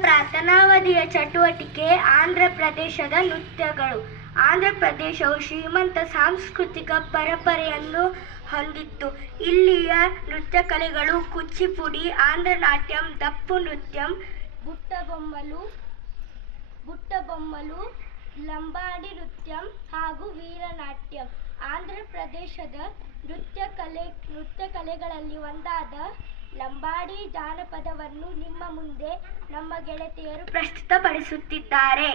ಪ್ರಾರ್ಥನಾವಧಿಯ ಚಟುವಟಿಕೆ ಆಂಧ್ರ ಪ್ರದೇಶದ ನೃತ್ಯಗಳು. ಆಂಧ್ರ ಪ್ರದೇಶವು ಶ್ರೀಮಂತ ಸಾಂಸ್ಕೃತಿಕ ಪರಂಪರೆಯನ್ನು ಹೊಂದಿತ್ತು. ಇಲ್ಲಿಯ ನೃತ್ಯ ಕಲೆಗಳು ಕುಚಿಪುಡಿ ಆಂಧ್ರ ನಾಟ್ಯಂ ದಪ್ಪು ನೃತ್ಯಂ ಬುಟ್ಟಬೊಮ್ಮಲು ಬುಟ್ಟಬೊಮ್ಮಲು ಲಂಬಾಡಿ ನೃತ್ಯಂ ಹಾಗೂ ವೀರನಾಟ್ಯಂ. ಆಂಧ್ರ ಪ್ರದೇಶದ ನೃತ್ಯ ಕಲೆ, ನೃತ್ಯ ಕಲೆಗಳಲ್ಲಿ ಒಂದಾದ ಲಂಬಾಡಿ ಜಾನಪದವನ್ನು ನಿಮ್ಮ ಮುಂದೆ ನಮ್ಮ ಗೆಳತಿಯರು ಪ್ರಸ್ತುತಪಡಿಸುತ್ತಿದ್ದಾರೆ.